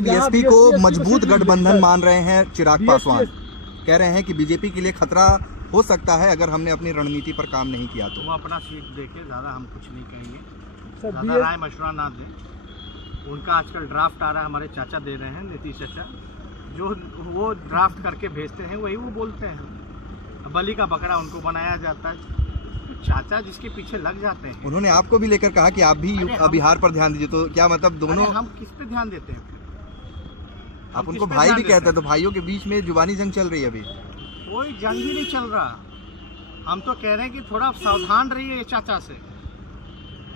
BSP को मजबूत गठबंधन मान रहे हैं चिराग पासवान। कह रहे हैं कि बीजेपी के लिए खतरा हो सकता है अगर हमने अपनी रणनीति पर काम नहीं किया तो। वो अपना सीट देके ज़्यादा हम कुछ नहीं कहेंगे, ज़्यादा राय मशवरा ना दें। उनका आजकल ड्राफ्ट आ रहा है, हमारे चाचा दे रहे हैं, नीतीश चाचा, जो वो ड्राफ्ट करके भेजते हैं वही वो बोलते हैं। बलि का बकरा उनको बनाया जाता है, चाचा जिसके पीछे लग जाते हैं। उन्होंने आपको भी लेकर कहा कि आप भी बिहार पर ध्यान दीजिए, तो क्या मतलब दोनों? हम किस पे ध्यान देते हैं? आप उनको भाई भी कहते हैं, तो भाइयों के बीच में जुबानी जंग चल रही है। अभी कोई जंग ही नहीं चल रहा। हम तो कह रहे हैं कि थोड़ा सावधान रहिए चाचा से।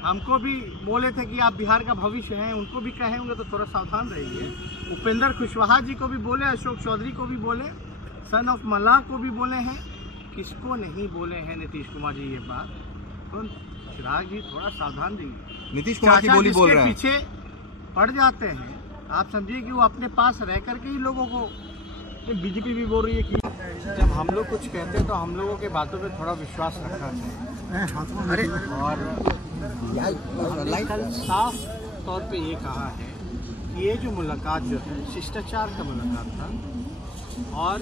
हमको भी बोले थे कि आप बिहार का भविष्य हैं, उनको भी कहे होंगे तो थोड़ा सावधान रहिए। उपेंद्र कुशवाहा जी को भी बोले, अशोक चौधरी को भी बोले, सन ऑफ मल्लाह को भी बोले हैं, किसको नहीं बोले हैं नीतीश कुमार जी ये बात? तो चिराग जी थोड़ा सावधान रहिए। नीतीश कुमार की बोली बोल रहे हैं, पीछे पड़ जाते हैं। आप समझिए कि वो अपने पास रह करके ही लोगों को, बीजेपी भी बोल रही है कि जब हम लोग कुछ कहते हैं तो हम लोगों के बातों पे थोड़ा विश्वास रखना चाहिए। और कल साफ तौर पे ये कहा है कि ये जो मुलाकात जो है शिष्टाचार का मुलाकात था और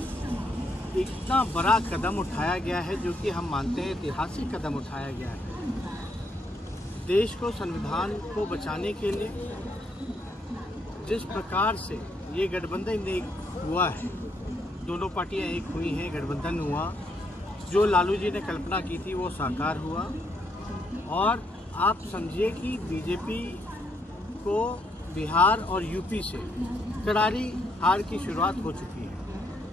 इतना बड़ा कदम उठाया गया है जो कि हम मानते हैं ऐतिहासिक कदम उठाया गया है। देश को, संविधान को बचाने के लिए जिस प्रकार से ये गठबंधन एक हुआ है, दोनों पार्टियां एक हुई हैं, गठबंधन हुआ, जो लालू जी ने कल्पना की थी वो साकार हुआ। और आप समझिए कि बीजेपी को बिहार और यूपी से करारी हार की शुरुआत हो चुकी है।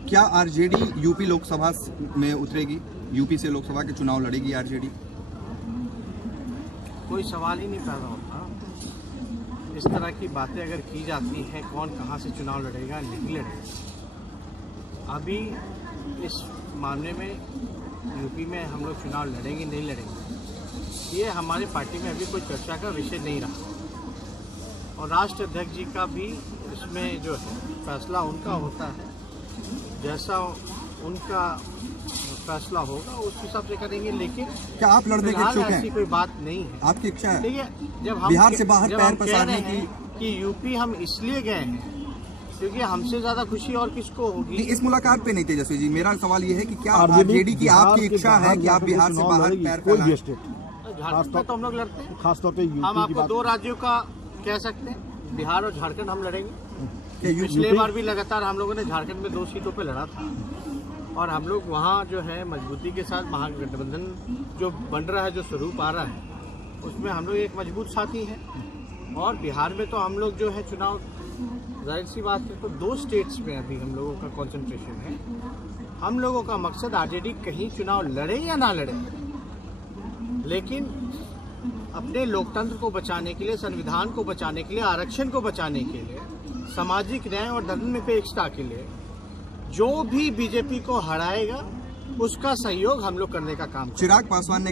क्या आरजेडी यूपी लोकसभा में उतरेगी? यूपी से लोकसभा के चुनाव लड़ेगी आरजेडी? कोई सवाल ही नहीं पैदा होता। इस तरह की बातें अगर की जाती हैं, कौन कहां से चुनाव लड़ेगा, नहीं लड़ेगा। अभी इस मामले में यूपी में हम लोग चुनाव लड़ेंगे नहीं लड़ेंगे, ये हमारी पार्टी में अभी कोई चर्चा का विषय नहीं रहा। और राष्ट्र अध्यक्ष जी का भी इसमें जो है फैसला उनका होता है, जैसा उनका फैसला होगा उस हिसाब से करेंगे। लेकिन क्या आप लड़ने के इच्छुक हैं? ऐसी कोई बात नहीं है। आपकी इच्छा है? देखिए, जब हम बिहार से बाहर पैर पसारने की कि यूपी हम इसलिए गए हैं क्योंकि हमसे ज्यादा खुशी और किसको होगी। इस मुलाकात पे नहीं तेजस्वी जी, मेरा सवाल ये है कि क्या आरजेडी की आपकी इच्छा है कि आप बिहार से बाहर पैर फैलाएं? झारखंड में तो हम लोग लड़ते हैं, खासतौर पे हम आपको दो राज्यों का कह सकते हैं, बिहार और झारखंड हम लड़ेंगे। पिछले बार भी लगातार हम लोगों ने झारखंड में 2 सीटों पे लड़ा था और हम लोग वहाँ जो है मजबूती के साथ महागठबंधन जो बन रहा है, जो स्वरूप आ रहा है, उसमें हम लोग एक मजबूत साथी हैं। और बिहार में तो हम लोग जो है चुनाव, जाहिर सी बात है, तो 2 स्टेट्स में अभी हम लोगों का कंसंट्रेशन है। हम लोगों का मकसद आरजेडी कहीं चुनाव लड़े या ना लड़े, लेकिन अपने लोकतंत्र को बचाने के लिए, संविधान को बचाने के लिए, आरक्षण को बचाने के लिए, सामाजिक न्याय और धर्मनिरपेक्षता के लिए जो भी बीजेपी को हराएगा उसका सहयोग हम लोग करने का काम। चिराग पासवान ने